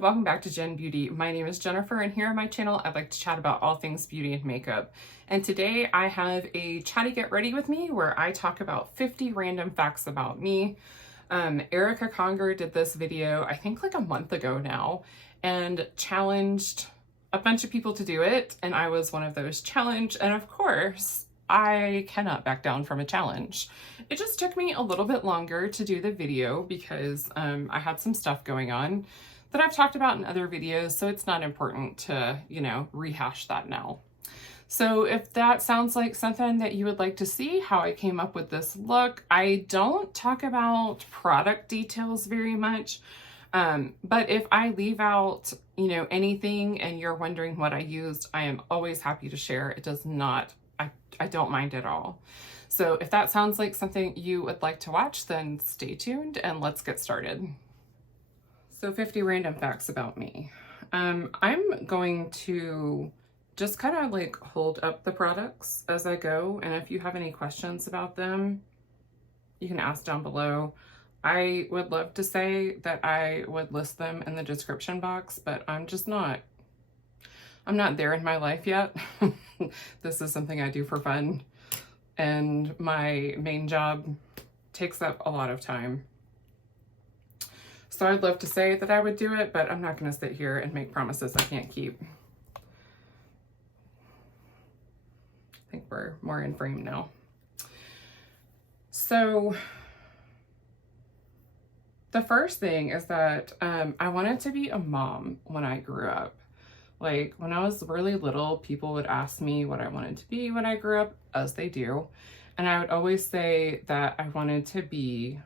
welcome back to Jen Beauty. My name is Jennifer, and here on my channel I'd like to chat about all things beauty and makeup. And today I have a Chatty Get Ready with me where I talk about 50 random facts about me. Erica Conger did this video I think like a month ago now and challenged a bunch of people to do it, and I was one of those challenged, and of course I cannot back down from a challenge. It just took me a little bit longer to do the video because I had some stuff going on that I've talked about in other videos, so it's not important to, rehash that now. So if that sounds like something that you would like to see, how I came up with this look, I don't talk about product details very much, but if I leave out, anything and you're wondering what I used, I am always happy to share. It does not, I don't mind at all. So if that sounds like something you would like to watch, then stay tuned and let's get started. So 50 random facts about me. I'm going to just kind of like hold up the products as I go, and if you have any questions about them, you can ask down below. I would love to say that I would list them in the description box, but I'm not there in my life yet. This is something I do for fun, and my main job takes up a lot of time. So I'd love to say that I would do it, but I'm not going to sit here and make promises I can't keep. I think we're more in frame now. So the first thing is that I wanted to be a mom when I grew up. Like when I was really little, people would ask me what I wanted to be when I grew up, as they do. And I would always say that I wanted to be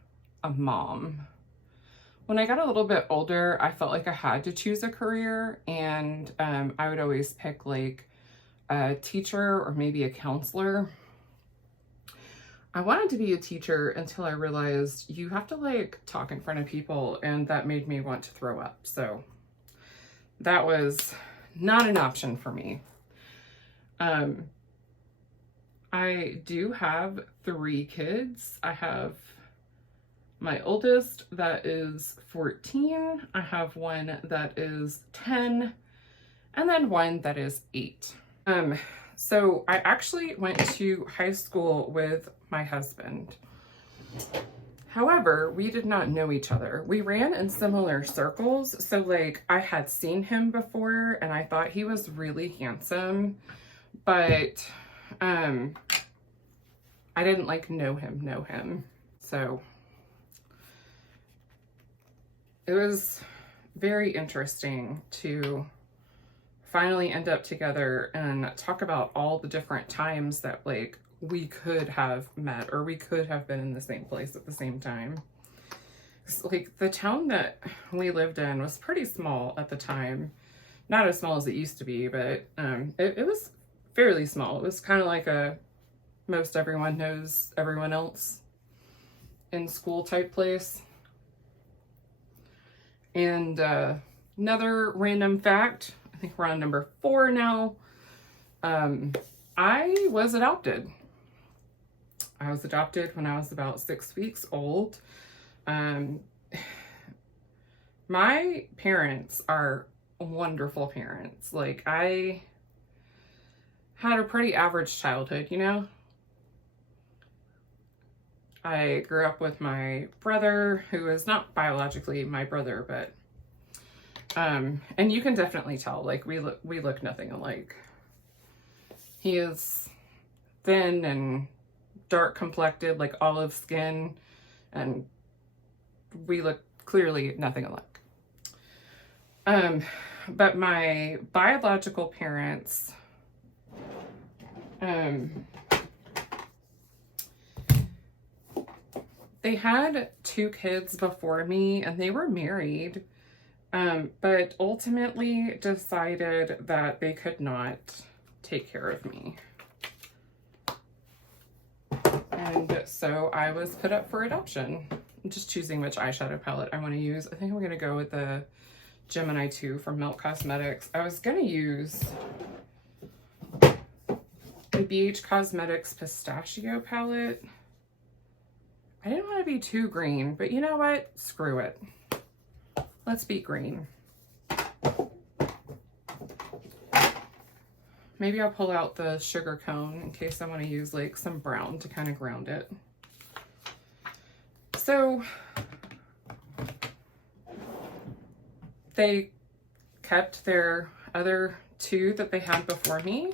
a mom. When I got a little bit older, I felt like I had to choose a career, and I would always pick like a teacher or maybe a counselor. I wanted to be a teacher until I realized you have to like talk in front of people, and that made me want to throw up. So that was not an option for me. I do have 3 kids. I have my oldest that is 14. I have one that is 10, and then one that is 8. So I actually went to high school with my husband. However, we did not know each other. We ran in similar circles. So like I had seen him before and I thought he was really handsome, but I didn't like know him. So it was very interesting to finally end up together and talk about all the different times that like we could have met or we could have been in the same place at the same time. Like the town that we lived in was pretty small at the time. Not as small as it used to be, but it was fairly small. It was kind of like a most everyone knows everyone else in school type place. And another random fact, I think we're on number 4 now. I was adopted. I was adopted when I was about 6 weeks old. My parents are wonderful parents. Like I had a pretty average childhood, I grew up with my brother, who is not biologically my brother, but and you can definitely tell, like we look nothing alike. He is thin and dark complected, like olive skin, and we look clearly nothing alike. But my biological parents, they had 2 kids before me and they were married, but ultimately decided that they could not take care of me. And so I was put up for adoption. I'm just choosing which eyeshadow palette I want to use. I think I'm going to go with the Gemini 2 from Milk Cosmetics. I was going to use the BH Cosmetics Pistachio palette. I didn't want to be too green, but you know what? Screw it. Let's be green. Maybe I'll pull out the sugar cone in case I want to use like some brown to kind of ground it. So they kept their other two that they had before me,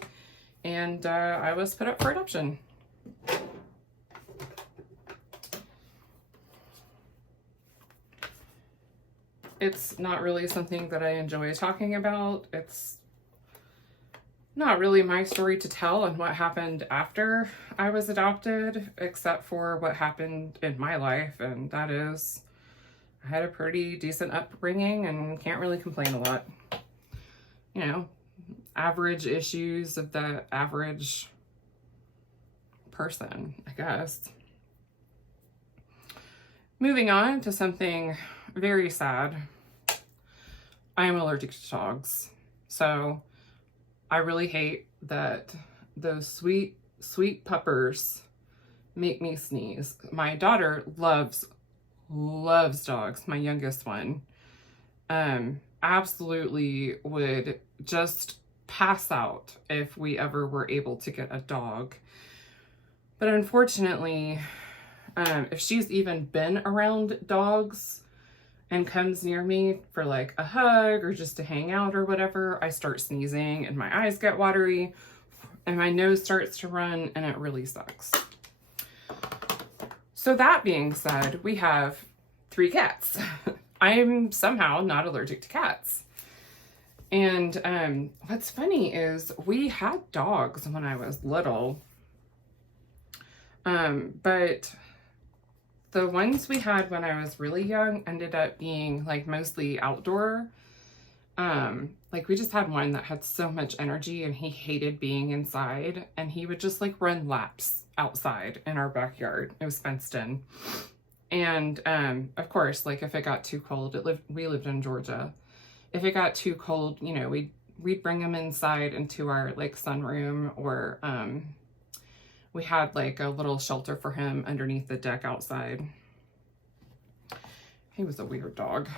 and I was put up for adoption. It's not really something that I enjoy talking about. It's not really my story to tell on what happened after I was adopted, except for what happened in my life, and that is I had a pretty decent upbringing and can't really complain a lot. You know, average issues of the average person, I guess. Moving on to something very sad. I am allergic to dogs. So I really hate that those sweet, sweet puppers make me sneeze. My daughter loves dogs, my youngest one. Absolutely would just pass out if we ever were able to get a dog. But unfortunately, if she's even been around dogs and comes near me for like a hug or just to hang out or whatever, I start sneezing and my eyes get watery and my nose starts to run, and it really sucks. So that being said, we have 3 cats. I'm somehow not allergic to cats. And what's funny is we had dogs when I was little, but the ones we had when I was really young ended up being like mostly outdoor. Like we just had one that had so much energy and he hated being inside, and he would just like run laps outside in our backyard. It was fenced in. And of course, like if it got too cold, we lived in Georgia. If it got too cold, you know, we'd bring him inside into our like sunroom, or we had like a little shelter for him underneath the deck outside. He was a weird dog.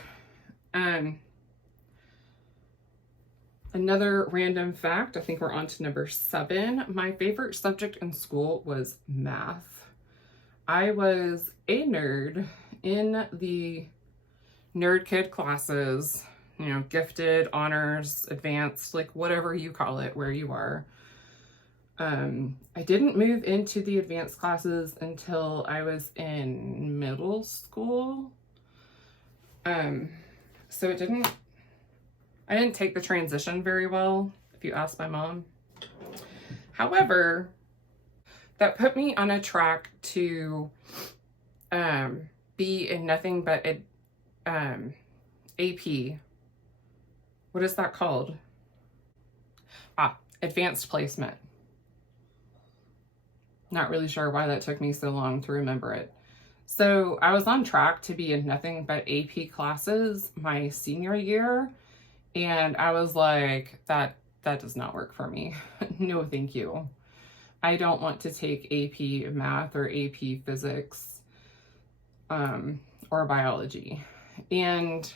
Another random fact, I think we're on to number 7. My favorite subject in school was math. I was a nerd in the nerd kid classes, you know, gifted, honors, advanced, like whatever you call it, where you are. I didn't move into the advanced classes until I was in middle school. So I didn't take the transition very well, if you ask my mom. However, that put me on a track to be in nothing but AP. What is that called? Advanced placement. Not really sure why that took me so long to remember it. So I was on track to be in nothing but AP classes my senior year, and I was like, that does not work for me. No, thank you. I don't want to take AP math or AP physics or biology. And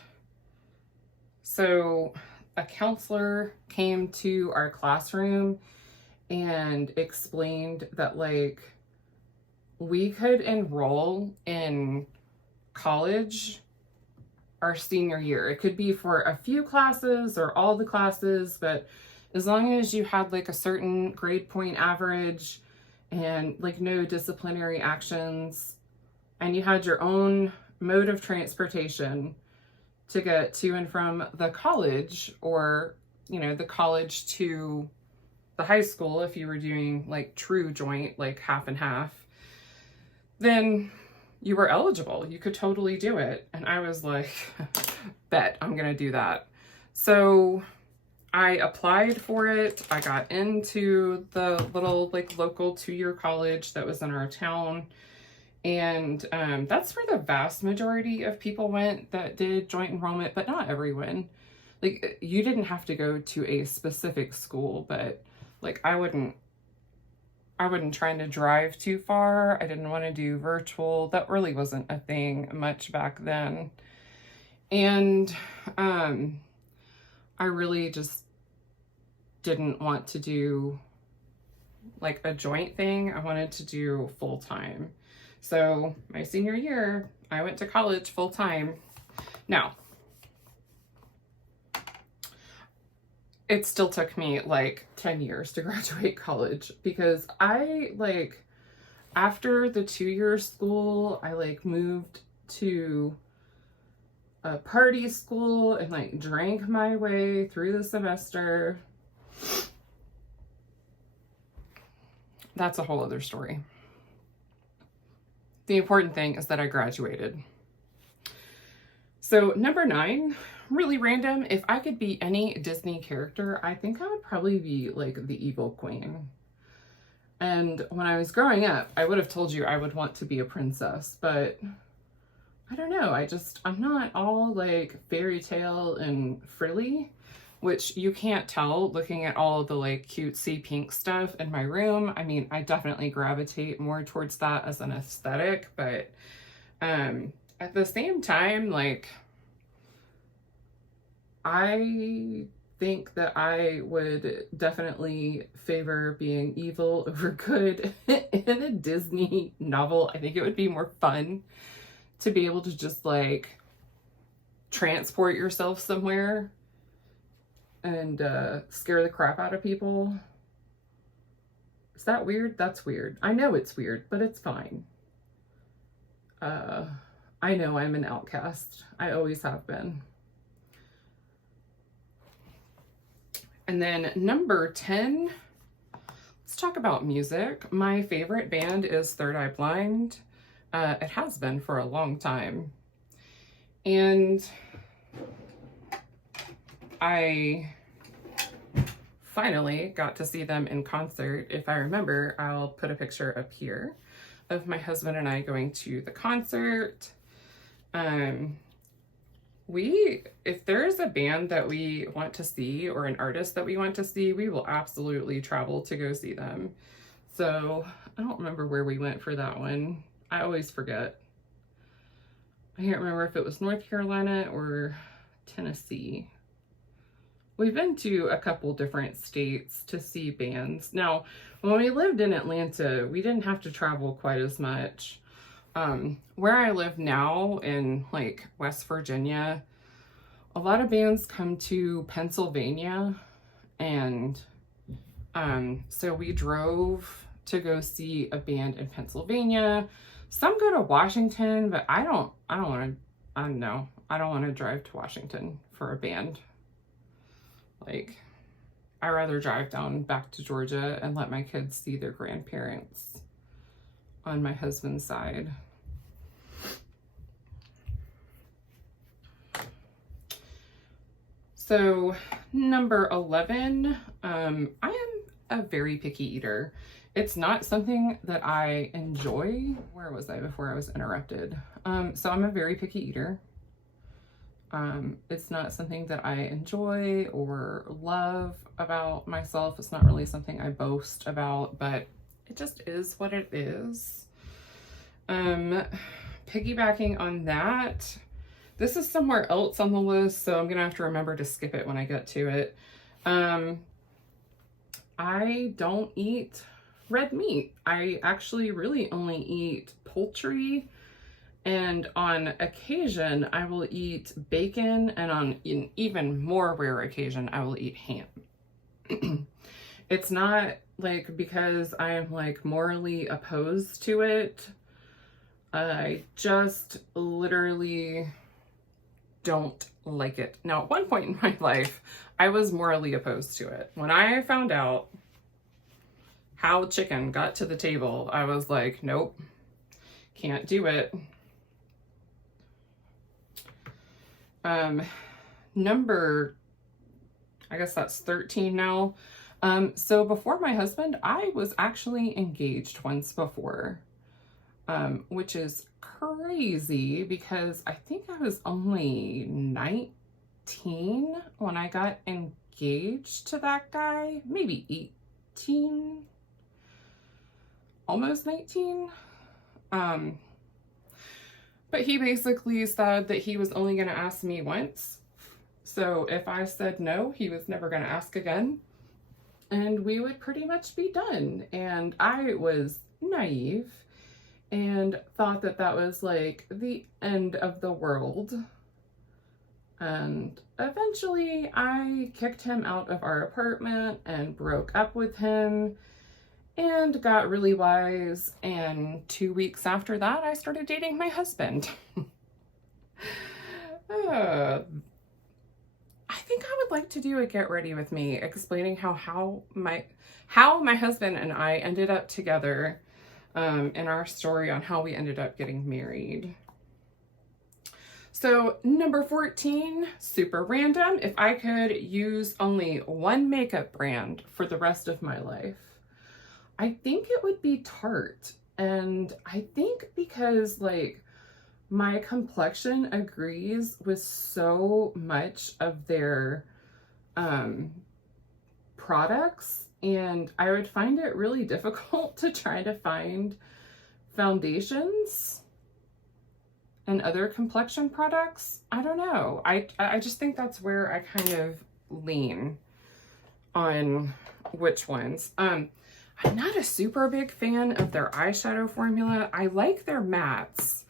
so a counselor came to our classroom and explained that like we could enroll in college our senior year. It could be for a few classes or all the classes, but as long as you had like a certain grade point average and like no disciplinary actions, and you had your own mode of transportation to get to and from the college, or, you know, the college to the high school, if you were doing like true joint, like half and half, then you were eligible. You could totally do it. And I was like, bet I'm gonna do that. So I applied for it. I got into the little like local 2-year college that was in our town. And that's where the vast majority of people went that did joint enrollment, but not everyone. Like you didn't have to go to a specific school, but like I wasn't trying to drive too far. I didn't want to do virtual. That really wasn't a thing much back then. And I really just didn't want to do like a joint thing. I wanted to do full time. So my senior year, I went to college full time. Now, it still took me like 10 years to graduate college because I like, after the 2-year school, I like moved to a party school and like drank my way through the semester. That's a whole other story. The important thing is that I graduated. So number 9, really random. If I could be any Disney character, I think I would probably be like the evil queen. And when I was growing up, I would have told you I would want to be a princess, but I don't know. I'm not all like fairy tale and frilly, which you can't tell looking at all the like cutesy pink stuff in my room. I mean, I definitely gravitate more towards that as an aesthetic, but at the same time, like, I think that I would definitely favor being evil over good in a Disney novel. I think it would be more fun to be able to just like transport yourself somewhere and scare the crap out of people. Is that weird? That's weird. I know it's weird, but it's fine. I know I'm an outcast. I always have been. And then number 10, let's talk about music. My favorite band is Third Eye Blind. It has been for a long time. And I finally got to see them in concert. If I remember, I'll put a picture up here of my husband and I going to the concert. If there's a band that we want to see or an artist that we want to see, we will absolutely travel to go see them. So I don't remember where we went for that one. I always forget. I can't remember if it was North Carolina or Tennessee. We've been to a couple different states to see bands. Now, when we lived in Atlanta, we didn't have to travel quite as much. Where I live now in like West Virginia, a lot of bands come to Pennsylvania, and so we drove to go see a band in Pennsylvania. Some go to Washington, but I don't want to drive to Washington for a band. Like, I'd rather drive down back to Georgia and let my kids see their grandparents on my husband's side. So number 11, I am a very picky eater. It's not something that I enjoy. Where was I before I was interrupted? So I'm a very picky eater. It's not something that I enjoy or love about myself. It's not really something I boast about, but it just is what it is. Piggybacking on that, this is somewhere else on the list, so I'm gonna have to remember to skip it when I get to it. I don't eat red meat. I actually really only eat poultry, and on occasion I will eat bacon, and on an even more rare occasion I will eat ham. It's not like because I am like morally opposed to it. I just literally don't like it. Now, at one point in my life, I was morally opposed to it. When I found out how chicken got to the table, I was like, nope, can't do it. Number, I guess that's 13 now. So before my husband, I was actually engaged once before, which is crazy because I think I was only 19 when I got engaged to that guy, maybe 18, almost 19. But he basically said that he was only going to ask me once. So if I said no, he was never going to ask again. And we would pretty much be done. And I was naive and thought that that was like the end of the world. And eventually I kicked him out of our apartment and broke up with him and got really wise. And 2 weeks after that, I started dating my husband. I think I would like to do a get ready with me explaining how my husband and I ended up together, in our story on how we ended up getting married. So number 14, super random. If I could use only one makeup brand for the rest of my life, I think it would be Tarte. And I think because like my complexion agrees with so much of their products, and I would find it really difficult to try to find foundations and other complexion products. I don't know. I just think that's where I kind of lean on which ones. I'm not a super big fan of their eyeshadow formula. I like their mattes,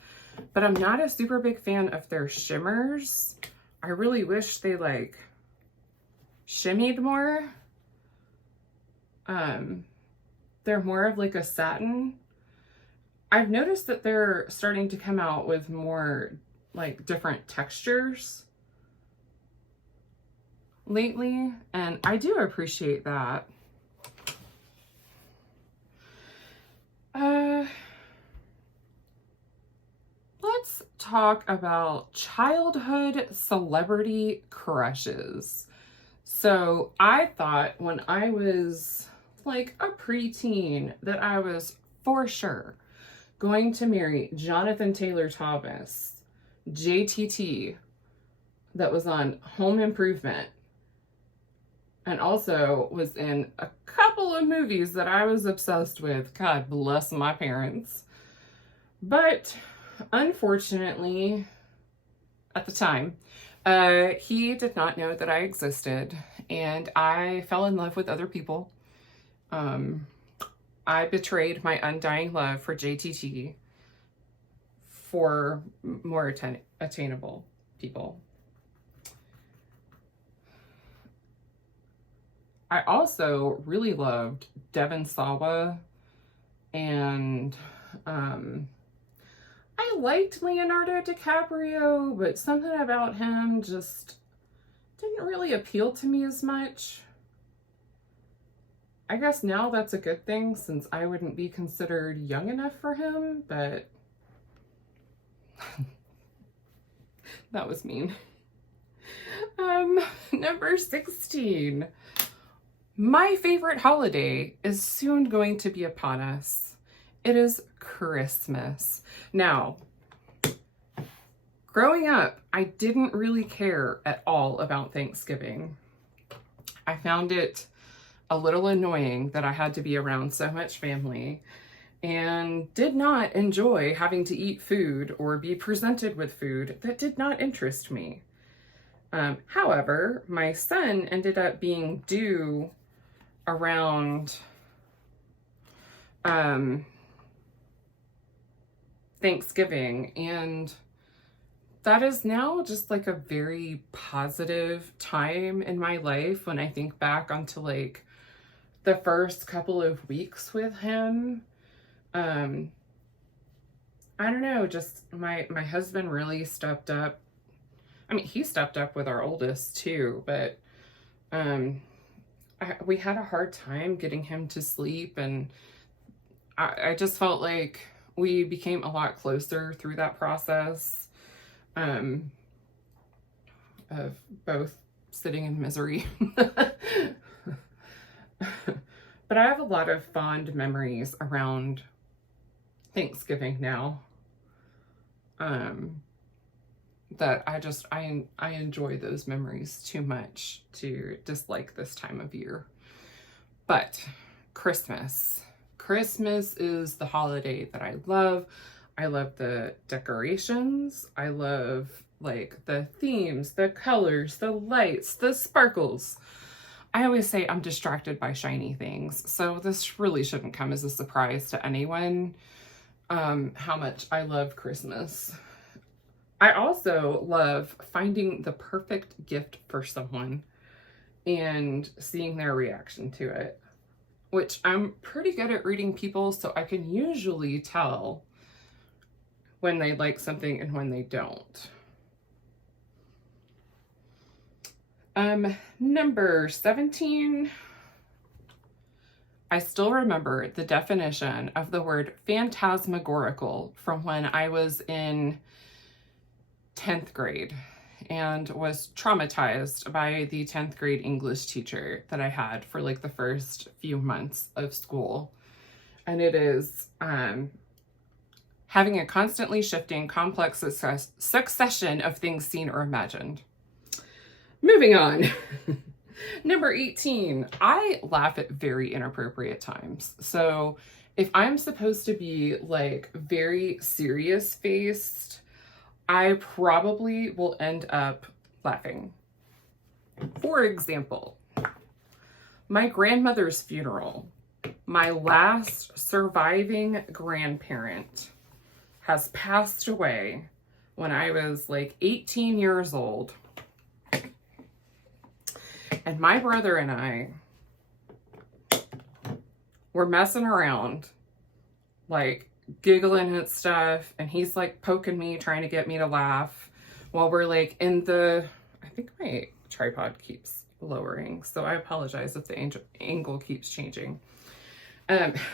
but I'm not a super big fan of their shimmers. I really wish they like shimmied more. They're more of like a satin. I've noticed that they're starting to come out with more like different textures lately, and I do appreciate that. Let's talk about childhood celebrity crushes. So I thought when I was like a preteen that I was for sure going to marry Jonathan Taylor Thomas, JTT, that was on Home Improvement, and also was in a couple of movies that I was obsessed with. God bless my parents. But unfortunately, at the time, he did not know that I existed, and I fell in love with other people. I betrayed my undying love for JTT for more attainable people. I also really loved Devon Sawa, and I liked Leonardo DiCaprio, but something about him just didn't really appeal to me as much. I guess now that's a good thing since I wouldn't be considered young enough for him, but that was mean. Number 16. My favorite holiday is soon going to be upon us. It is Christmas. Now, growing up, I didn't really care at all about Thanksgiving. I found it a little annoying that I had to be around so much family, and did not enjoy having to eat food or be presented with food that did not interest me. However, my son ended up being due around Thanksgiving, and that is now just like a very positive time in my life when I think back onto like the first couple of weeks with him. I don't know, just my husband really stepped up. I mean, he stepped up with our oldest too, but we had a hard time getting him to sleep, and I just felt like we became a lot closer through that process of both sitting in misery. But I have a lot of fond memories around Thanksgiving now. That I enjoy those memories too much to dislike this time of year. But Christmas is the holiday that I love. I love the decorations. I love Like the themes, the colors, the lights, the sparkles. I always say I'm distracted by shiny things, so this really shouldn't come as a surprise to anyone how much I love Christmas. I also love finding the perfect gift for someone and seeing their reaction to it, which I'm pretty good at reading people, so I can usually tell when they like something and when they don't. Number 17, I still remember the definition of the word phantasmagorical from when I was in 10th grade and was traumatized by the 10th grade English teacher that I had for like the first few months of school. And it is having a constantly shifting, complex succession of things seen or imagined. Moving on. Number 18, I laugh at very inappropriate times. So if I'm supposed to be like very serious faced, I probably will end up laughing. For example, my grandmother's funeral, my last surviving grandparent has passed away when I was like 18 years old. And my brother and I were messing around, like giggling at stuff. And he's like poking me, trying to get me to laugh while we're like in the, I think my tripod keeps lowering. So I apologize if the angle keeps changing.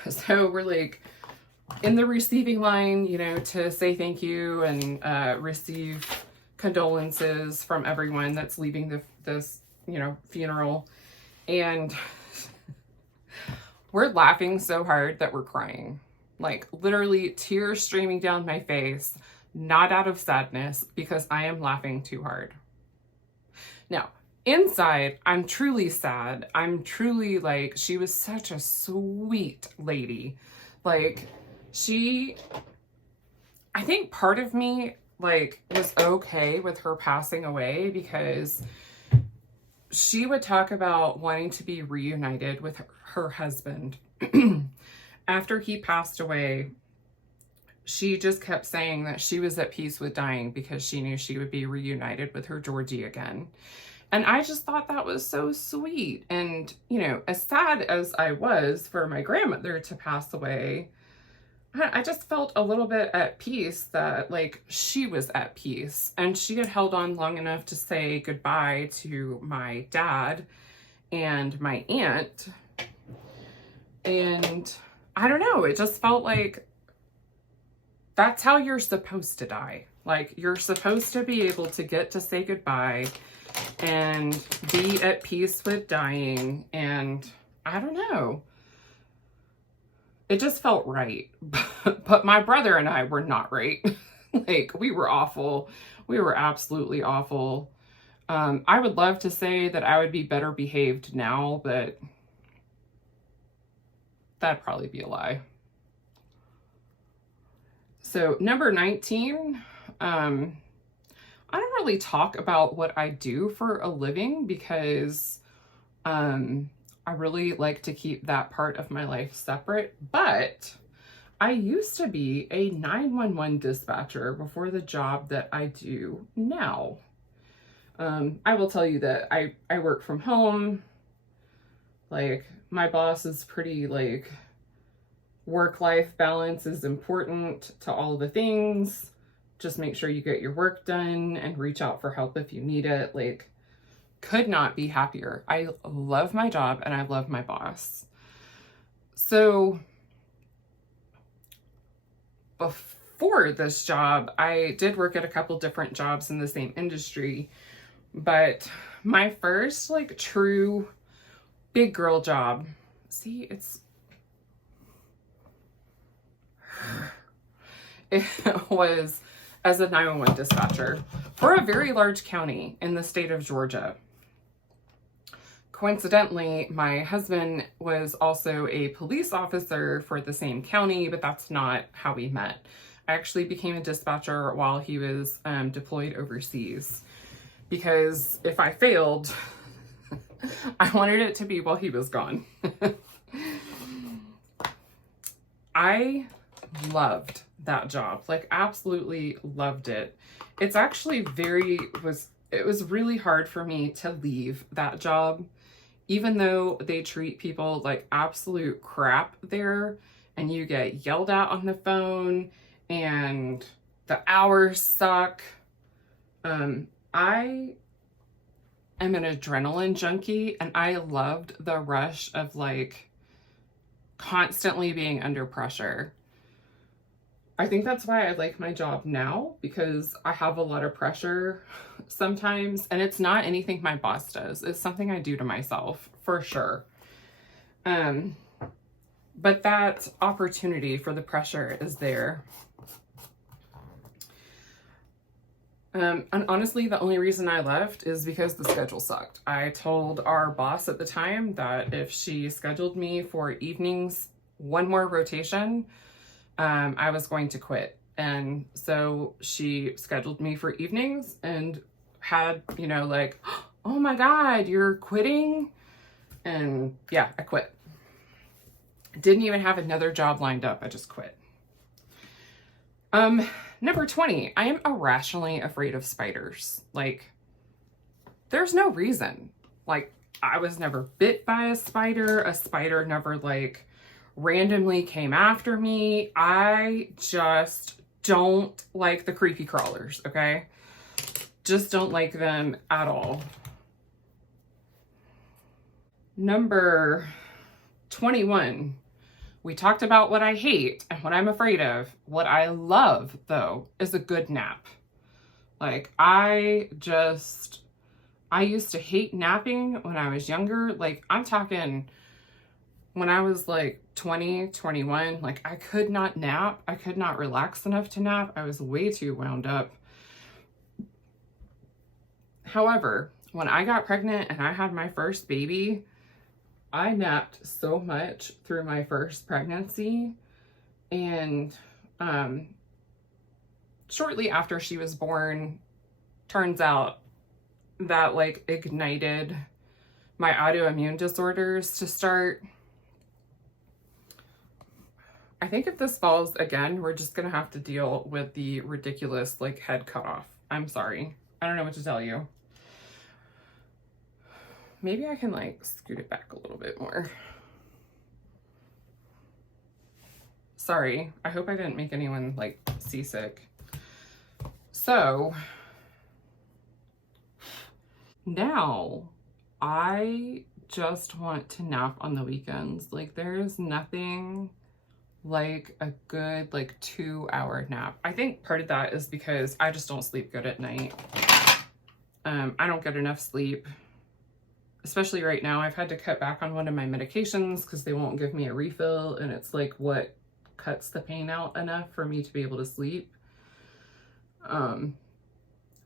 So we're like in the receiving line, you know, to say thank you and receive condolences from everyone that's leaving this you know, funeral. And we're laughing so hard that we're crying. Like literally tears streaming down my face, not out of sadness, because I am laughing too hard. Now, inside, I'm truly sad. I'm truly like, she was such a sweet lady. Like I think part of me like was okay with her passing away because she would talk about wanting to be reunited with her husband. After he passed away, she just kept saying that she was at peace with dying because she knew she would be reunited with her Georgie again. And I just thought that was so sweet. And, you know, as sad as I was for my grandmother to pass away, I just felt a little bit at peace that like she was at peace and she had held on long enough to say goodbye to my dad and my aunt. And I don't know, it just felt like that's how you're supposed to die. Like you're supposed to be able to get to say goodbye and be at peace with dying. And I don't know. It just felt right. But my brother and I were not right. Like, we were awful. We were absolutely awful. I would love to say that I would be better behaved now, but that'd probably be a lie. So number 19, I don't really talk about what I do for a living because I really like to keep that part of my life separate, but I used to be a 911 dispatcher before the job that I do now. I will tell you that I work from home. Like, my boss is pretty, like, work-life balance is important to all the things. Just make sure you get your work done and reach out for help if you need it. Like, could not be happier. I love my job and I love my boss. So before this job, I did work at a couple different jobs in the same industry, but my first like true big girl job, see, it was as a 911 dispatcher for a very large county in the state of Georgia. Coincidentally, my husband was also a police officer for the same county, but that's not how we met. I actually became a dispatcher while he was deployed overseas, because if I failed, I wanted it to be while he was gone. I loved that job, like absolutely loved it. It's actually it was really hard for me to leave that job, even though they treat people like absolute crap there, and you get yelled at on the phone and the hours suck. I am an adrenaline junkie, and I loved the rush of like constantly being under pressure. I think that's why I like my job now, because I have a lot of pressure sometimes, and it's not anything my boss does. It's something I do to myself, for sure. But that opportunity for the pressure is there. And honestly, the only reason I left is because the schedule sucked. I told our boss at the time that if she scheduled me for evenings, one more rotation, I was going to quit. And so she scheduled me for evenings and had, you know, like, oh my God, you're quitting? And yeah, I quit. Didn't even have another job lined up. I just quit. Number 20, I am irrationally afraid of spiders. Like, there's no reason. Like, I was never bit by a spider never like randomly came after me. I just don't like the creepy crawlers, okay? Just don't like them at all. Number 21. We talked about what I hate and what I'm afraid of. What I love, though, is a good nap. Like, I used to hate napping when I was younger. Like, I'm talking when I was like 20, 21, like I could not nap. I could not relax enough to nap. I was way too wound up. However, when I got pregnant and I had my first baby, I napped so much through my first pregnancy, and shortly after she was born, turns out that like ignited my autoimmune disorders to start. I think if this falls again, we're just gonna have to deal with the ridiculous like head cutoff. I'm sorry. I don't know what to tell you. Maybe I can like scoot it back a little bit more. Sorry, I hope I didn't make anyone like seasick. So now I just want to nap on the weekends. Like, there's nothing like a good like 2-hour nap. I think part of that is because I just don't sleep good at night. I don't get enough sleep. Especially right now, I've had to cut back on one of my medications because they won't give me a refill, and it's like what cuts the pain out enough for me to be able to sleep. Not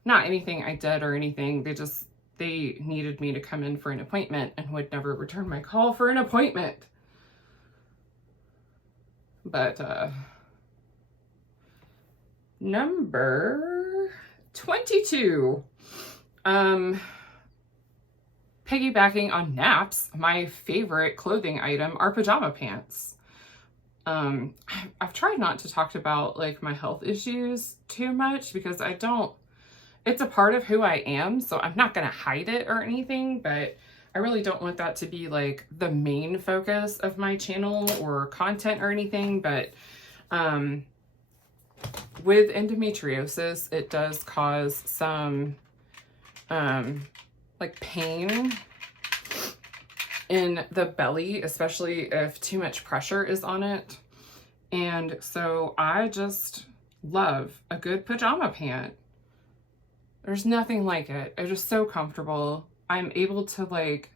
anything I did or anything. They needed me to come in for an appointment and would never return my call for an appointment. But number 22. Piggybacking on naps, my favorite clothing item are pajama pants. I've tried not to talk about like my health issues too much because it's a part of who I am, so I'm not gonna hide it or anything, but I really don't want that to be like the main focus of my channel or content or anything. But with endometriosis, it does cause some like pain in the belly, especially if too much pressure is on it. And so I just love a good pajama pant. There's nothing like it. It's just so comfortable. I'm able to like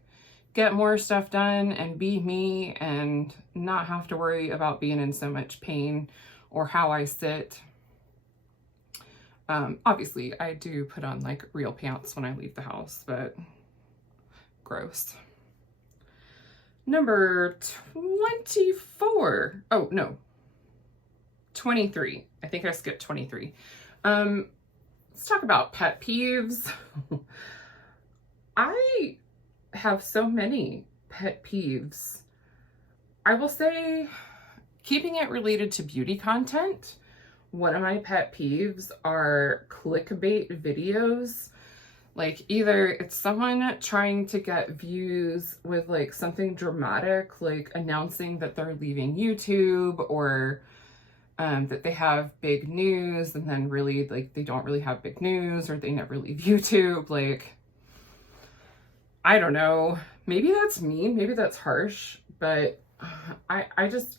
get more stuff done and be me and not have to worry about being in so much pain or how I sit. Obviously, I do put on like real pants when I leave the house, but gross. Number 24. Oh, no. 23. I think I skipped 23. Let's talk about pet peeves. I have so many pet peeves. I will say, keeping it related to beauty content, one of my pet peeves are clickbait videos. Like, either it's someone trying to get views with like something dramatic, like announcing that they're leaving YouTube, or that they have big news, and then really like they don't really have big news, or they never leave YouTube. Like, I don't know, maybe that's mean, maybe that's harsh, but I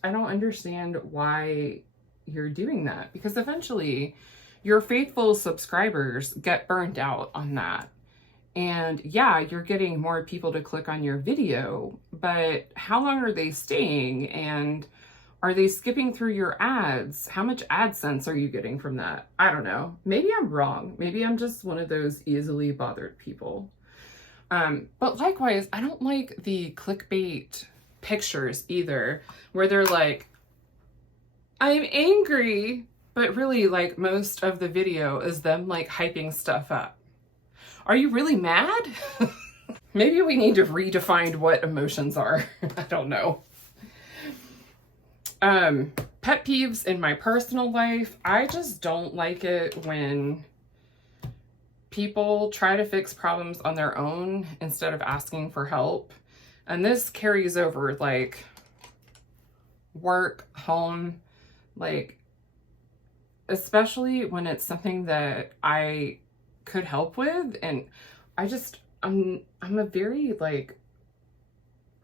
don't understand why you're doing that, because eventually your faithful subscribers get burned out on that. And yeah, you're getting more people to click on your video, but how long are they staying? And are they skipping through your ads? How much AdSense are you getting from that? I don't know. Maybe I'm wrong. Maybe I'm just one of those easily bothered people. But likewise, I don't like the clickbait pictures either, where they're like, I'm angry, but really like most of the video is them like hyping stuff up. Are you really mad? Maybe we need to redefine what emotions are. I don't know. Pet peeves in my personal life. I just don't like it when people try to fix problems on their own instead of asking for help. And this carries over like work, home, like especially when it's something that I could help with. And I'm a very like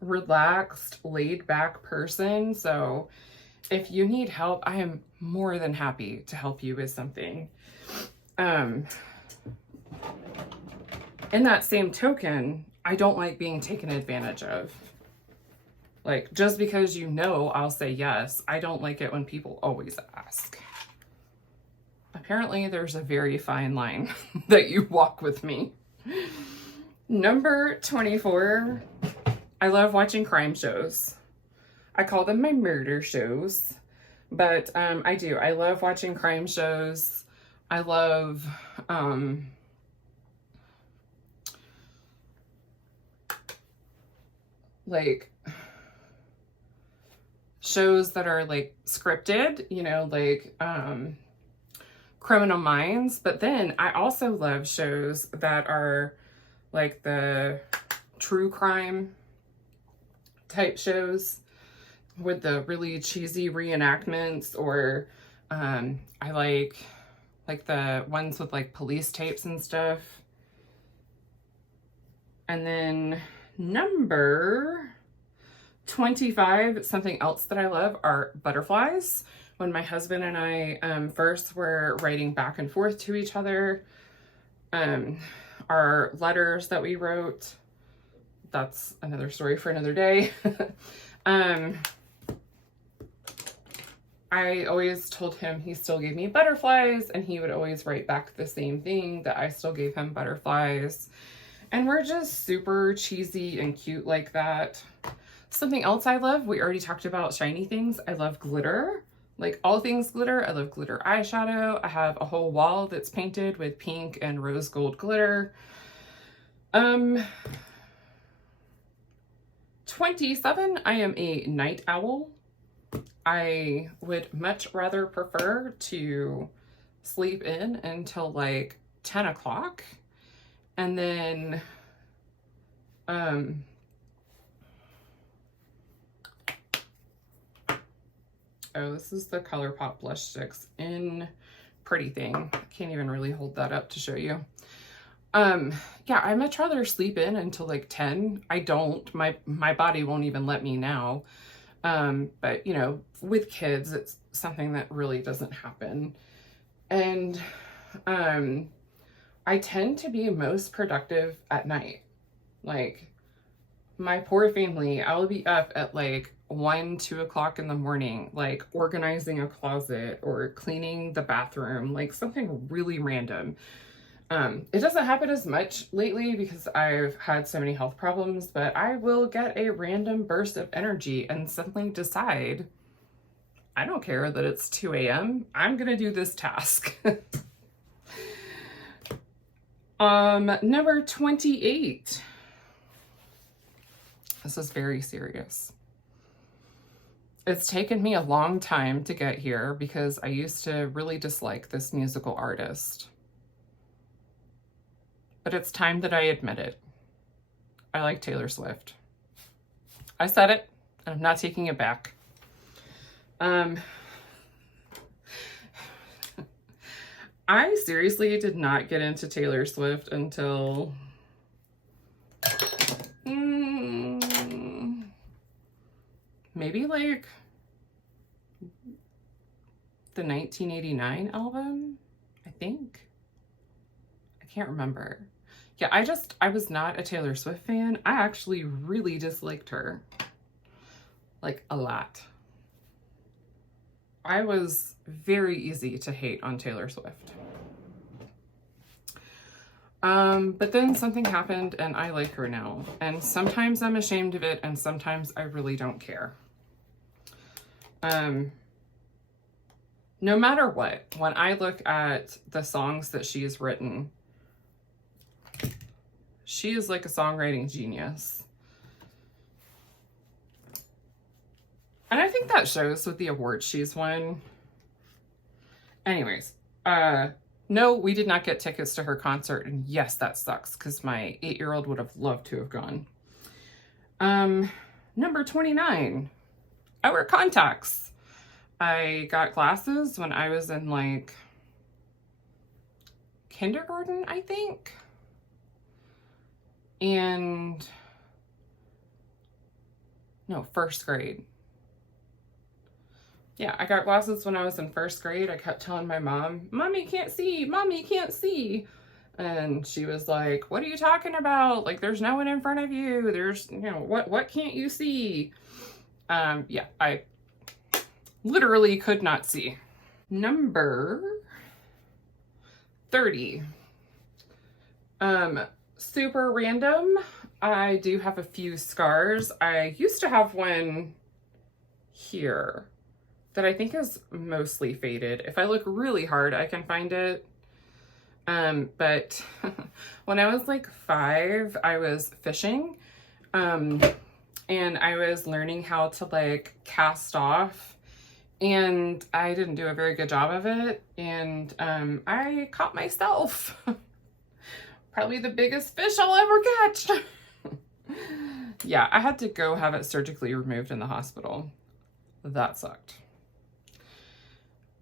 relaxed, laid back person. So if you need help, I am more than happy to help you with something. In that same token, I don't like being taken advantage of. Like, just because you know I'll say yes, I don't like it when people always ask. Apparently, there's a very fine line that you walk with me. Number 24, I love watching crime shows. I call them my murder shows, but I do. I love watching crime shows. I love like shows that are like scripted, you know, like Criminal Minds. But then I also love shows that are like the true crime type shows with the really cheesy reenactments, or I like the ones with like police tapes and stuff. And then number 25, something else that I love are butterflies. When my husband and I first were writing back and forth to each other, our letters that we wrote, that's another story for another day. I always told him he still gave me butterflies, and he would always write back the same thing, that I still gave him butterflies. And we're just super cheesy and cute like that. Something else I love, we already talked about shiny things. I love glitter, like all things glitter. I love glitter eyeshadow. I have a whole wall that's painted with pink and rose gold glitter. 27, I am a night owl. I would much rather prefer to sleep in until like 10 o'clock. And then, oh, this is the ColourPop blush sticks in Pretty Thing. I can't even really hold that up to show you. Yeah, I'd much rather sleep in until like 10. I don't, my body won't even let me now. But you know, with kids, it's something that really doesn't happen. And, I tend to be most productive at night. Like, my poor family, I'll be up at like 1, 2 o'clock in the morning, like organizing a closet or cleaning the bathroom, like something really random. It doesn't happen as much lately because I've had so many health problems, but I will get a random burst of energy and suddenly decide I don't care that it's 2 a.m. I'm gonna do this task. Number 28. This is very serious. It's taken me a long time to get here because I used to really dislike this musical artist. But it's time that I admit it. I like Taylor Swift. I said it, and I'm not taking it back. I seriously did not get into Taylor Swift until maybe like the 1989 album, I think. I can't remember. Yeah, I was not a Taylor Swift fan. I actually really disliked her. Like, a lot. I was very easy to hate on Taylor Swift. But then something happened and I like her now. And sometimes I'm ashamed of it and sometimes I really don't care. No matter what, when I look at the songs that she has written, she is like a songwriting genius. And I think that shows with the awards she's won. Anyways, no, we did not get tickets to her concert. And yes, that sucks because my 8-year-old would have loved to have gone. Number 29, I wear contacts. I got glasses when I was in like kindergarten, I think. And no, first grade. Yeah, I got glasses when I was in first grade. I kept telling my mom, Mommy can't see, Mommy can't see. And she was like, what are you talking about? Like, there's no one in front of you. There's, you know, what can't you see? Yeah, I literally could not see. Number 30. Super random. I do have a few scars. I used to have one here that I think is mostly faded. If I look really hard, I can find it. But when I was like 5, I was fishing, and I was learning how to like cast off, and I didn't do a very good job of it, and I caught myself. Probably the biggest fish I'll ever catch. Yeah, I had to go have it surgically removed in the hospital. That sucked.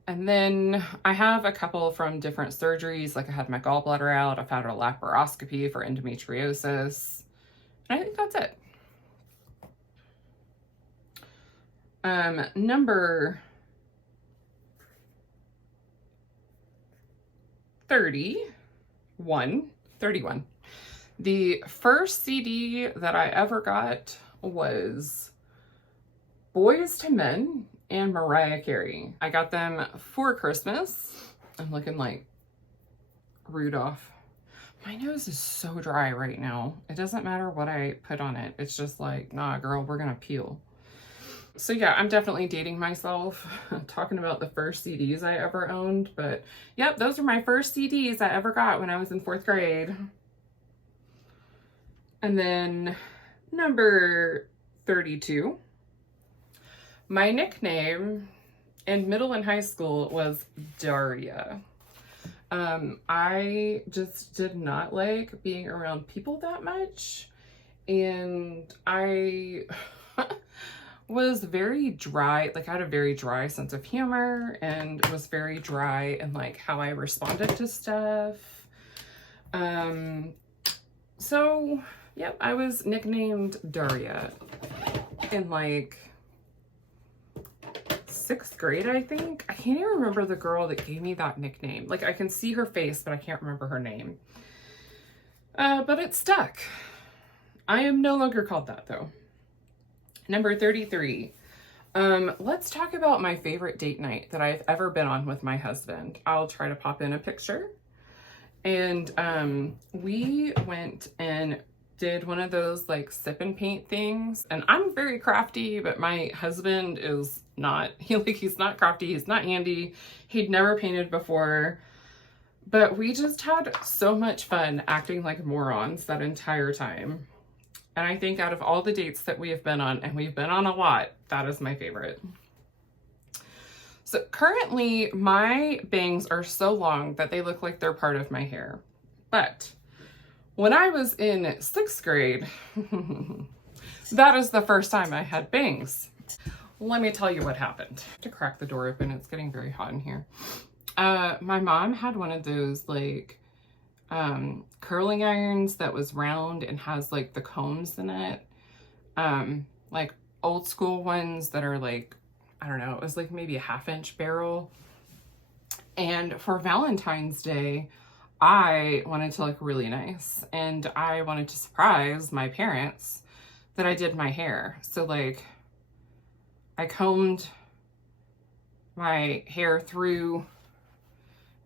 And then I have a couple from different surgeries, like I had my gallbladder out, I've had a laparoscopy for endometriosis, and I think that's it. Number 31. The first CD that I ever got was Boys to Men and Mariah Carey. I got them for Christmas. I'm looking like Rudolph. My nose is so dry right now. It doesn't matter what I put on it. It's just like, nah, girl, we're gonna peel. So yeah, I'm definitely dating myself talking about the first CDs I ever owned, but yep, those are my first CDs I ever got when I was in 4th grade. And then number 32. My nickname in middle and high school was Daria. I just did not like being around people that much, and I was very dry. Like, I had a very dry sense of humor and was very dry in like how I responded to stuff. So yep, I was nicknamed Daria in like 6th grade, I think. I can't even remember the girl that gave me that nickname. Like, I can see her face, but I can't remember her name. But it stuck. I am no longer called that, though. Number 33. Let's talk about my favorite date night that I've ever been on with my husband. I'll try to pop in a picture. And we went and did one of those like sip and paint things, and I'm very crafty, but my husband is not. He's not crafty, he's not handy, he'd never painted before, but we just had so much fun acting like morons that entire time. And I think out of all the dates that we have been on, and we've been on a lot, that is my favorite. So currently my bangs are so long that they look like they're part of my hair, but when I was in 6th grade, that is the first time I had bangs. Let me tell you what happened. I have to crack the door open, it's getting very hot in here. My mom had one of those like curling irons that was round and has like the combs in it. Like old school ones that are like, I don't know, it was like maybe a 1/2-inch barrel. And for Valentine's Day, I wanted to look really nice, and I wanted to surprise my parents that I did my hair. So like I combed my hair through,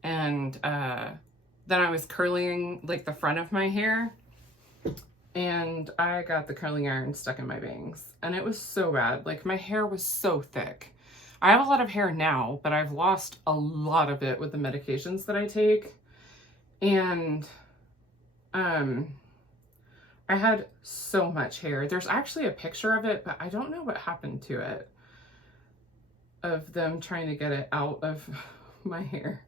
and then I was curling like the front of my hair, and I got the curling iron stuck in my bangs, and it was so bad. Like my hair was so thick. I have a lot of hair now, but I've lost a lot of it with the medications that I take. And I had so much hair. There's actually a picture of it, but I don't know what happened to it, of them trying to get it out of my hair.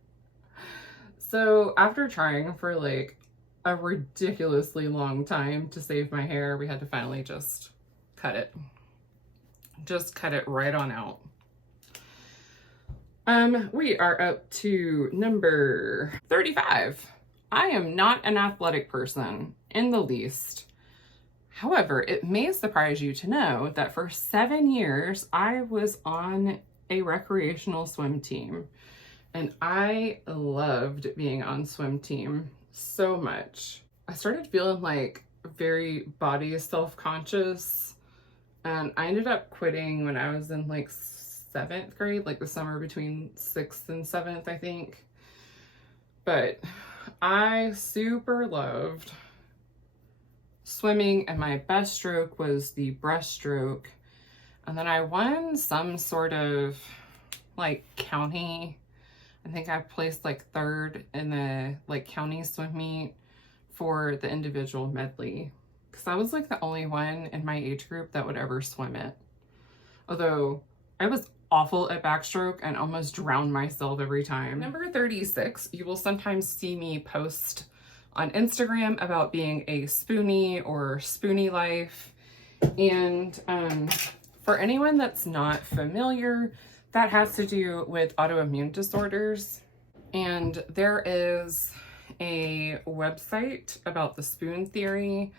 So after trying for like a ridiculously long time to save my hair, we had to finally just cut it. Just cut it right on out. We are up to number 35. I am not an athletic person in the least. However, it may surprise you to know that for 7 years, I was on a recreational swim team, and I loved being on swim team so much. I started feeling like very body self-conscious, and I ended up quitting when I was in like 7th grade, like the summer between 6th and 7th, I think. But I super loved swimming, and my best stroke was the breaststroke. And then I won some sort of like county, I think I placed like 3rd in the like county swim meet for the individual medley, because I was like the only one in my age group that would ever swim it. Although I was awful at backstroke and almost drowned myself every time. Number 36, you will sometimes see me post on Instagram about being a spoonie or spoonie life. And for anyone that's not familiar, that has to do with autoimmune disorders. And there is a website about the spoon theory.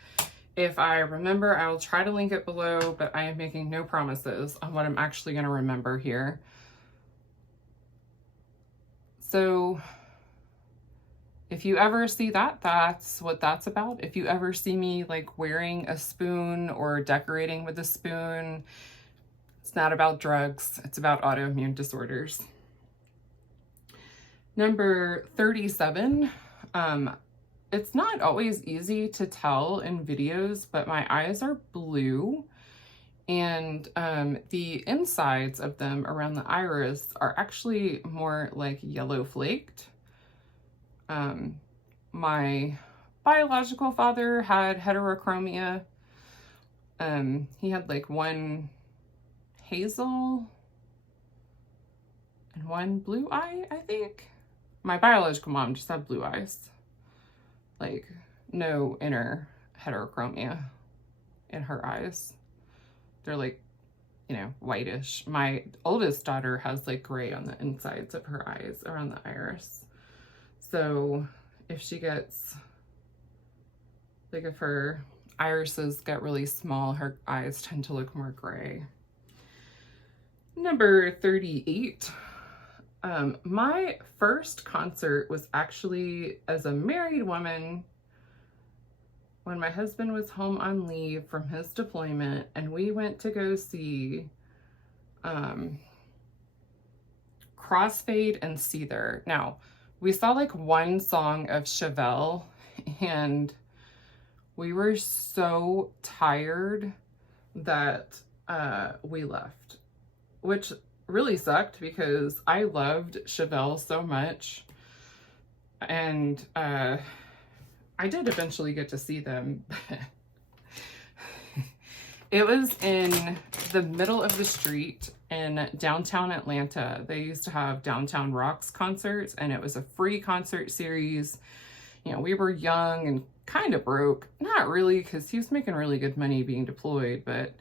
If I remember, I will try to link it below, but I am making no promises on what I'm actually going to remember here. So if you ever see that, that's what that's about. If you ever see me like wearing a spoon or decorating with a spoon, it's not about drugs, it's about autoimmune disorders. Number 37, it's not always easy to tell in videos, but my eyes are blue, and the insides of them around the iris are actually more like yellow flaked. My biological father had heterochromia. He had like one hazel and one blue eye, I think. My biological mom just had blue eyes. Like no inner heterochromia in her eyes. They're like, you know, whitish. My oldest daughter has like gray on the insides of her eyes around the iris. So if she gets, like if her irises get really small, her eyes tend to look more gray. Number 38. My first concert was actually as a married woman when my husband was home on leave from his deployment, and we went to go see Crossfade and Seether. Now, we saw like one song of Chevelle, and We were so tired that we left, which really sucked because I loved Chevelle so much. And I did eventually get to see them. It was in the middle of the street in downtown Atlanta. They used to have Downtown Rocks concerts, and it was a free concert series. You know, we were young and kind of broke. Not really, because he was making really good money being deployed, but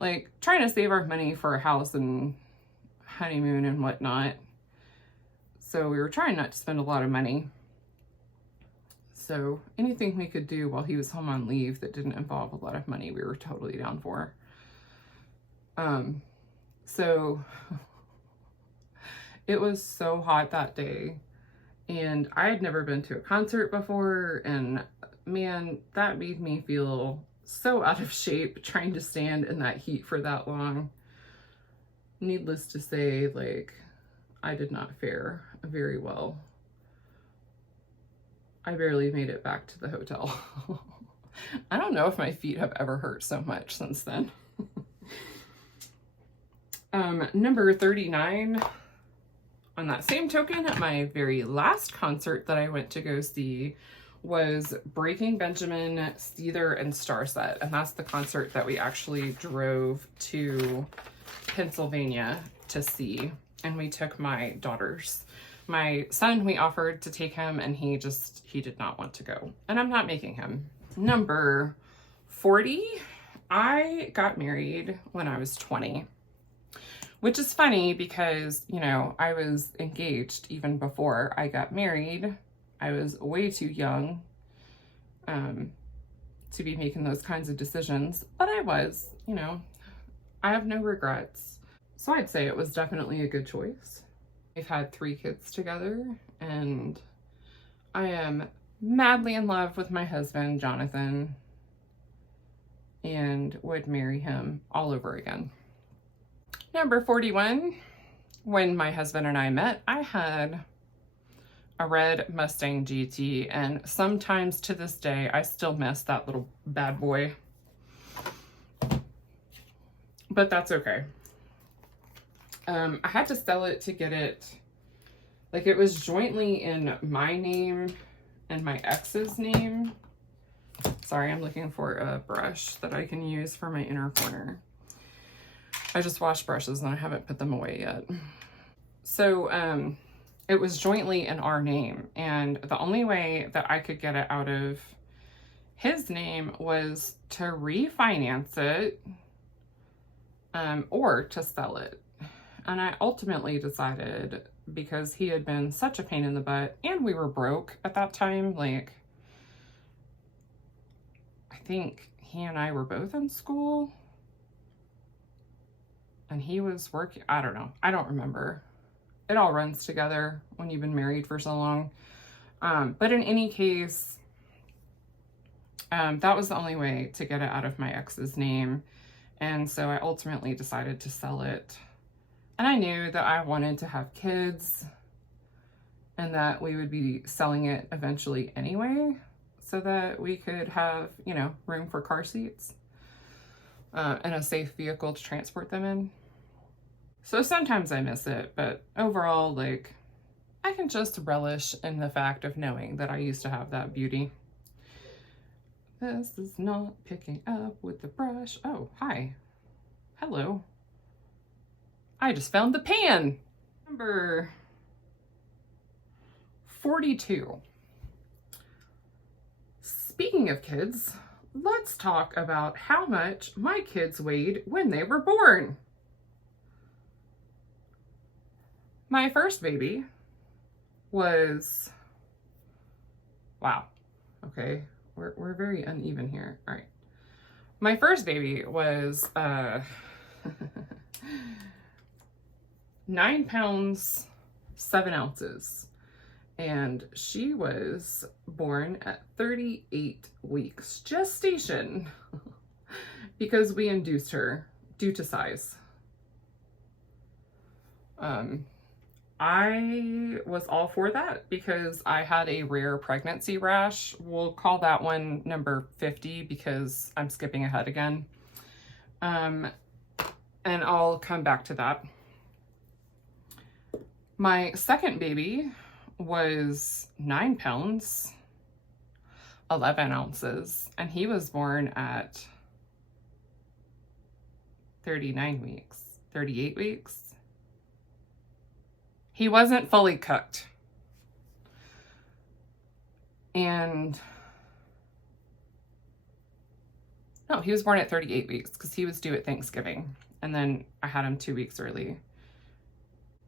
like trying to save our money for a house and honeymoon and whatnot. So we were trying not to spend a lot of money. So anything we could do while he was home on leave that didn't involve a lot of money, we were totally down for. So it was so hot that day, and I had never been to a concert before, and man, that made me feel so out of shape trying to stand in that heat for that long. Needless to say, like, I did not fare very well. I barely made it back to the hotel. I don't know if my feet have ever hurt so much since then. Number 39, on that same token, my very last concert that I went to go see was Breaking Benjamin, Seether, and Starset. And that's the concert that we actually drove to Pennsylvania to see. And we took my daughters. My son, we offered to take him, and he did not want to go. And I'm not making him. Number 40, I got married when I was 20. Which is funny because, you know, I was engaged even before I got married. I was way too young to be making those kinds of decisions, but I was, you know, I have no regrets. So I'd say it was definitely a good choice. We've had 3 kids together, and I am madly in love with my husband, Jonathan, and would marry him all over again. Number 41, when my husband and I met, I had a red Mustang GT, and sometimes to this day, I still miss that little bad boy. But that's okay. I had to sell it to get it, like it was jointly in my name and my ex's name. Sorry, I'm looking for a brush that I can use for my inner corner. I just washed brushes and I haven't put them away yet. So it was jointly in our name, and the only way that I could get it out of his name was to refinance it or to sell it. And I ultimately decided, because he had been such a pain in the butt and we were broke at that time, like I think he and I were both in school. And he was working, I don't know. I don't remember. It all runs together when you've been married for so long. But in any case, that was the only way to get it out of my ex's name. And so I ultimately decided to sell it. And I knew that I wanted to have kids and that we would be selling it eventually anyway, so that we could have, you know, room for car seats and a safe vehicle to transport them in. So sometimes I miss it, but overall, like, I can just relish in the fact of knowing that I used to have that beauty. This is not picking up with the brush. Oh, hi. Hello. I just found the pan. Number 42. Speaking of kids, let's talk about how much my kids weighed when they were born. My first baby was, wow, okay, we're very uneven here. All right. My first baby was 9 pounds, 7 ounces. And she was born at 38 weeks gestation because we induced her due to size. I was all for that because I had a rare pregnancy rash. We'll call that one number 50 because I'm skipping ahead again. And I'll come back to that. My second baby was 9 pounds, 11 ounces, and he was born at 39 weeks, 38 weeks. He wasn't fully cooked. And no, he was born at 38 weeks because he was due at Thanksgiving. And then I had him 2 weeks early.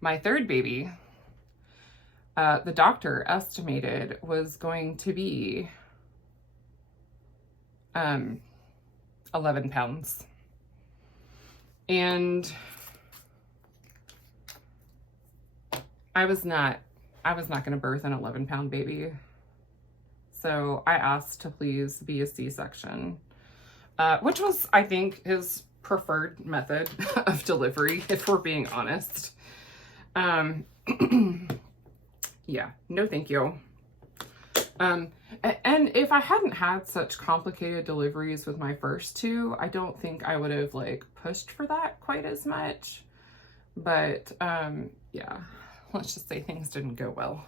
My third baby, the doctor estimated was going to be 11 pounds. And I was not going to birth an 11-pound baby. So I asked to please be a C-section, which was, I think, his preferred method of delivery, if we're being honest. Yeah, no thank you. And if I hadn't had such complicated deliveries with my first two, I don't think I would have like pushed for that quite as much. But yeah, let's just say things didn't go well.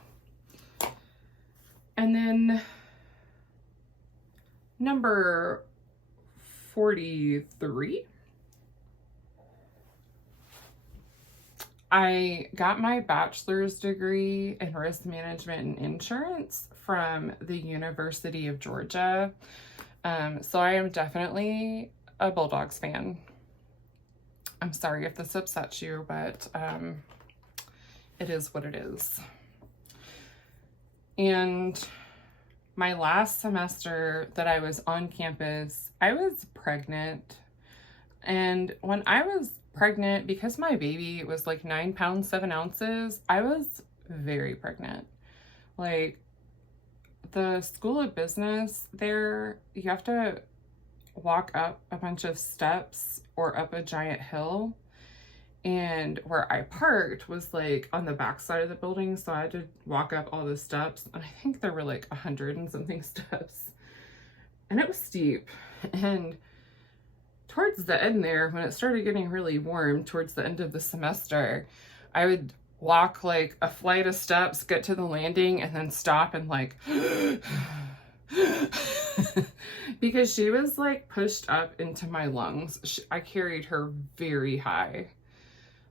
And then number 43, I got my bachelor's degree in risk management and insurance from the University of Georgia. So I am definitely a Bulldogs fan. I'm sorry if this upsets you, but it is what it is. And my last semester that I was on campus, I was pregnant. And when I was pregnant, because my baby was like 9 pounds, 7 ounces, I was very pregnant. Like, the School of Business there, you have to walk up a bunch of steps or up a giant hill. And where I parked was like on the back side of the building, so I had to walk up all the steps, and I think there were like 100 and something steps, and it was steep. And towards the end there, when it started getting really warm towards the end of the semester, I would walk like a flight of steps, get to the landing, and then stop and like because she was like pushed up into my lungs. I carried her very high.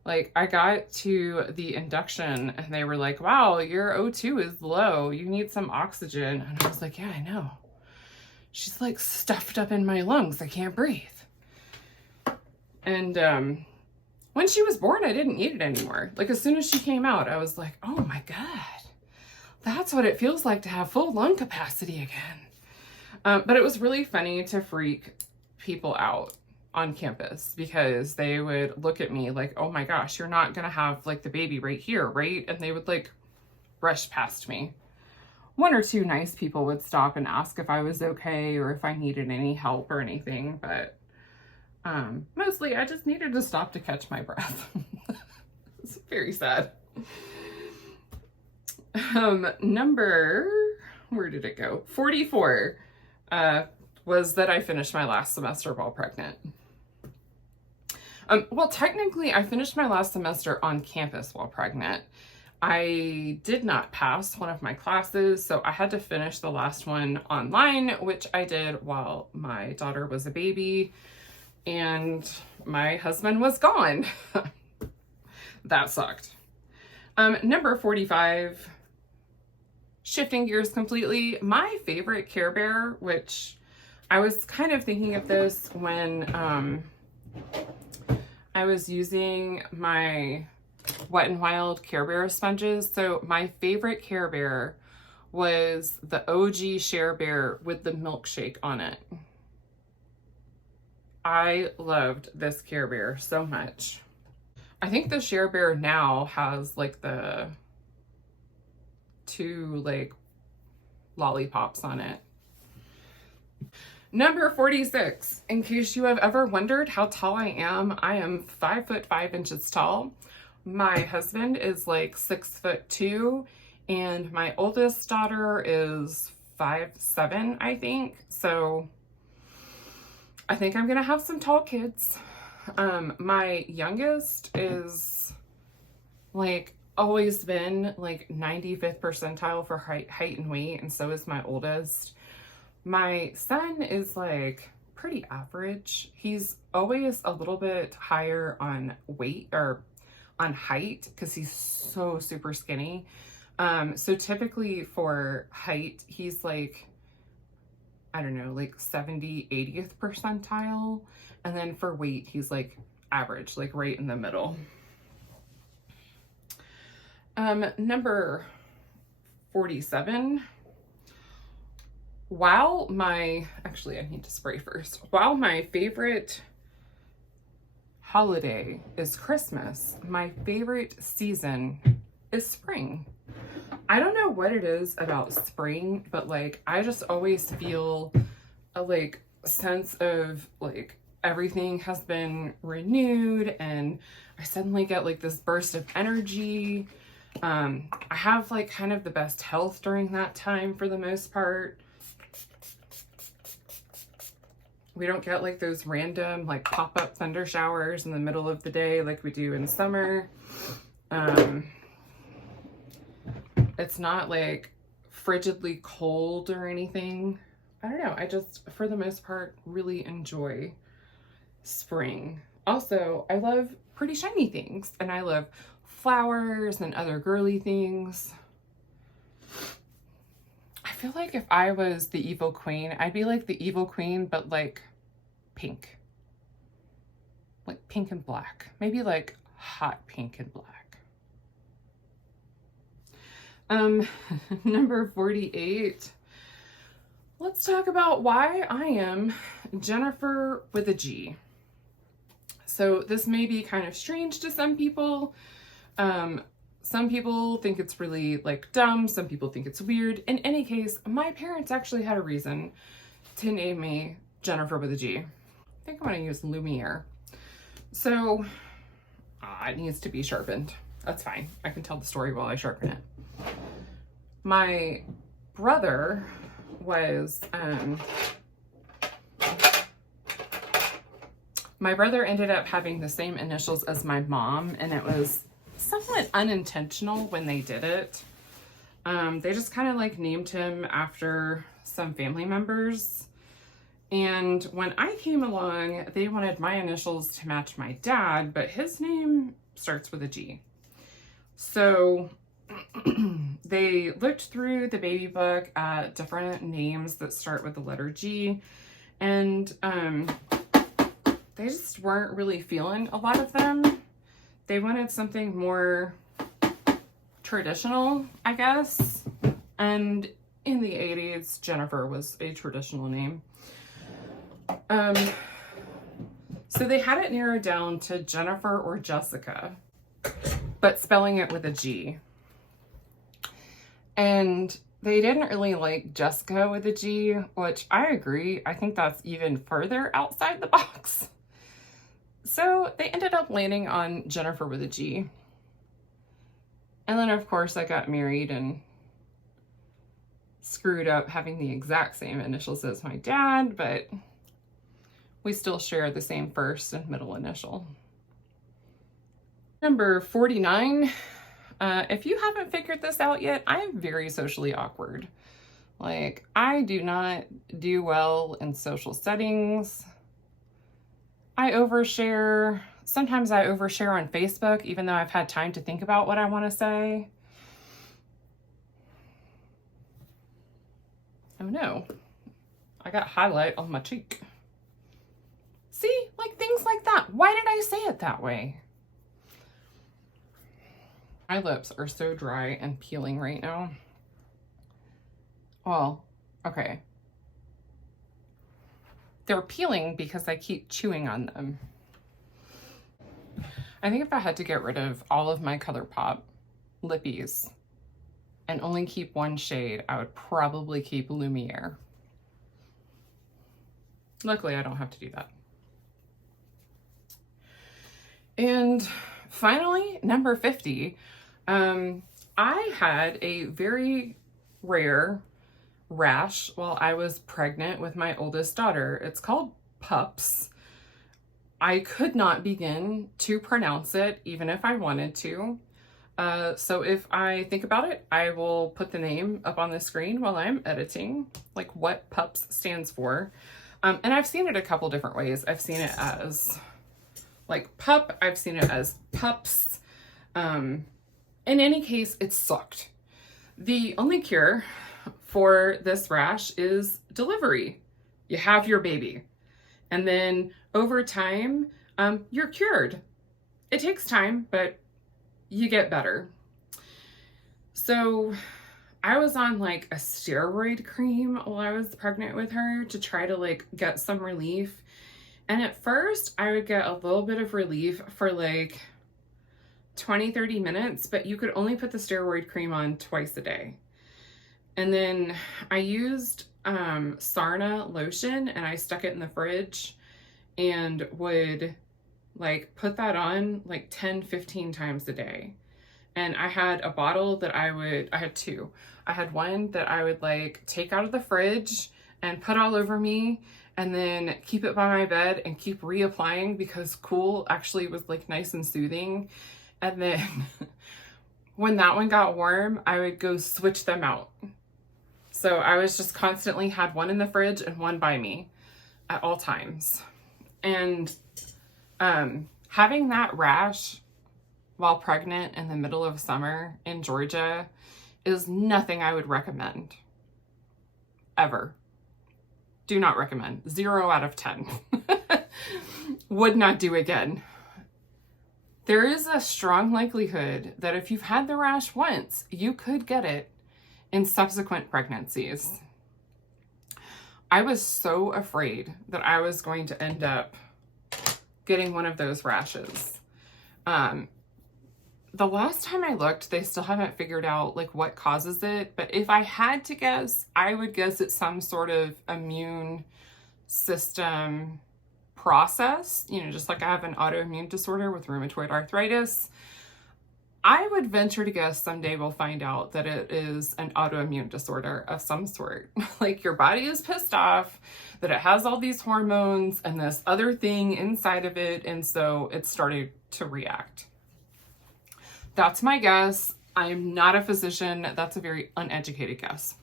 Like, I got to the induction and they were like, wow, your O2 is low. You need some oxygen. And I was like, yeah, I know. She's like stuffed up in my lungs. I can't breathe. And when she was born, I didn't need it anymore. Like, as soon as she came out, I was like, oh my God, that's what it feels like to have full lung capacity again. But it was really funny to freak people out on campus because they would look at me like, oh my gosh, you're not gonna have like the baby right here, right? And they would like rush past me. One or two nice people would stop and ask if I was okay or if I needed any help or anything, but mostly I just needed to stop to catch my breath. It's very sad. Number, where did it go? 44 was that I finished my last semester while pregnant. Well, technically, I finished my last semester on campus while pregnant. I did not pass one of my classes, so I had to finish the last one online, which I did while my daughter was a baby and my husband was gone. That sucked. Number 45, shifting gears completely, my favorite Care Bear, which I was kind of thinking of this when I was using my Wet n Wild Care Bear sponges. So my favorite Care Bear was the OG Share Bear with the milkshake on it. I loved this Care Bear so much. I think the Share Bear now has like the 2 like lollipops on it. Number 46, in case you have ever wondered how tall I am 5 foot 5 inches tall. My husband is like 6'2", and my oldest daughter is 5'7", I think. So I think I'm gonna have some tall kids. My youngest is like always been like 95th percentile for height and weight, and so is my oldest. My son is like pretty average. He's always a little bit higher on weight or on height because he's so super skinny. So typically for height, he's like, I don't know, like 70, 80th percentile. And then for weight, he's like average, like right in the middle. Number 47. Actually, I need to spray first. While my favorite holiday is Christmas, my favorite season is spring. I don't know what it is about spring, but like I just always feel a like sense of like everything has been renewed, and I suddenly get like this burst of energy. I have like kind of the best health during that time for the most part. We don't get like those random like pop-up thunder showers in the middle of the day like we do in summer. It's not like frigidly cold or anything. I don't know. I just, for the most part, really enjoy spring. Also, I love pretty shiny things, and I love flowers and other girly things. I feel like if I was the evil queen, I'd be like the evil queen, but like pink. Like pink and black. Maybe like hot pink and black. Number 48. Let's talk about why I am Jennifer with a G. So this may be kind of strange to some people. Some people think it's really like dumb. Some people think it's weird. In any case, my parents actually had a reason to name me Jennifer with a G. I think I'm gonna use Lumiere. So it needs to be sharpened. That's fine. I can tell the story while I sharpen it. My brother was, my brother ended up having the same initials as my mom, and it was somewhat unintentional when they did it. They just kind of like named him after some family members. And when I came along, they wanted my initials to match my dad, but his name starts with a G. So they looked through the baby book at different names that start with the letter G, and they just weren't really feeling a lot of them. They wanted something more traditional, I guess. And in the 80s, Jennifer was a traditional name. So they had it narrowed down to Jennifer or Jessica, but spelling it with a G. And they didn't really like Jessica with a G, which I agree. I think that's even further outside the box. So they ended up landing on Jennifer with a G. And then of course I got married and screwed up having the exact same initials as my dad, but we still share the same first and middle initial. Number 49. If you haven't figured this out yet, I am very socially awkward. Like, I do not do well in social settings. I overshare. Sometimes I overshare on Facebook, even though I've had time to think about what I want to say. Oh no, I got highlight on my cheek. See, like things like that. Why did I say it that way? My lips are so dry and peeling right now. Well, okay. They're peeling because I keep chewing on them. I think if I had to get rid of all of my ColourPop lippies and only keep one shade, I would probably keep Lumiere. Luckily, I don't have to do that. And finally, number 50. I had a very rare rash while I was pregnant with my oldest daughter. It's called PUPS. I could not begin to pronounce it even if I wanted to. So if I think about it, I will put the name up on the screen while I'm editing, like what PUPS stands for. And I've seen it a couple different ways. I've seen it as like PUP, I've seen it as PUPS. In any case, it sucked. The only cure for this rash is delivery. You have your baby. And then over time, you're cured. It takes time, but you get better. So I was on like a steroid cream while I was pregnant with her to try to like get some relief. And at first I would get a little bit of relief for like 20-30 minutes, but you could only put the steroid cream on twice a day. And then I used Sarna lotion and I stuck it in the fridge and would like put that on like 10-15 times a day. And I had a bottle that I had two. I had one that I would like take out of the fridge and put all over me and then keep it by my bed and keep reapplying because cool actually was like nice and soothing. And then when that one got warm, I would go switch them out. So I was just constantly had one in the fridge and one by me at all times. And having that rash while pregnant in the middle of summer in Georgia is nothing I would recommend. Ever. Do not recommend. 0 out of 10. Would not do again. There is a strong likelihood that if you've had the rash once, you could get it in subsequent pregnancies. I was so afraid that I was going to end up getting one of those rashes. The last time I looked, they still haven't figured out like what causes it, but if I had to guess, I would guess it's some sort of immune system process, you know, just like I have an autoimmune disorder with rheumatoid arthritis. I would venture to guess someday we'll find out that it is an autoimmune disorder of some sort. Like your body is pissed off that it has all these hormones and this other thing inside of it, and so it started to react. That's my guess. I'm not a physician. That's a very uneducated guess.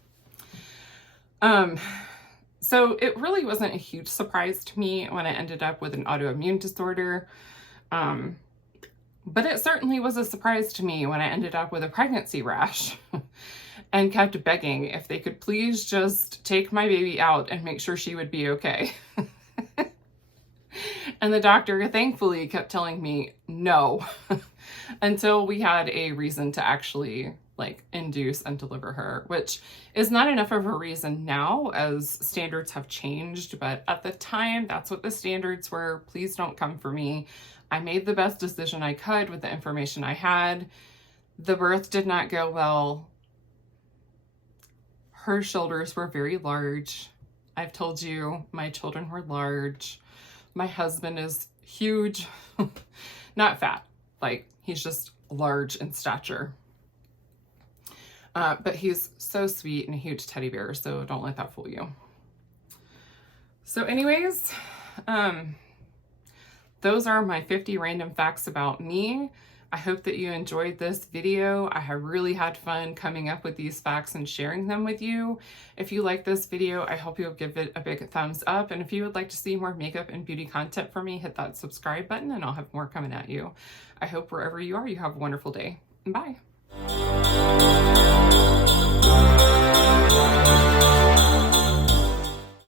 So it really wasn't a huge surprise to me when I ended up with an autoimmune disorder. But it certainly was a surprise to me when I ended up with a pregnancy rash and kept begging if they could please just take my baby out and make sure she would be okay. And the doctor thankfully kept telling me no until we had a reason to actually like induce and deliver her, which is not enough of a reason now as standards have changed. But at the time, that's what the standards were. Please don't come for me. I made the best decision I could with the information I had. The birth did not go well. Her shoulders were very large. I've told you my children were large. My husband is huge, not fat, like he's just large in stature. But he's so sweet and a huge teddy bear, so don't let that fool you. So anyways, those are my 50 random facts about me. I hope that you enjoyed this video. I have really had fun coming up with these facts and sharing them with you. If you like this video, I hope you'll give it a big thumbs up. And if you would like to see more makeup and beauty content from me, hit that subscribe button and I'll have more coming at you. I hope wherever you are, you have a wonderful day. Bye.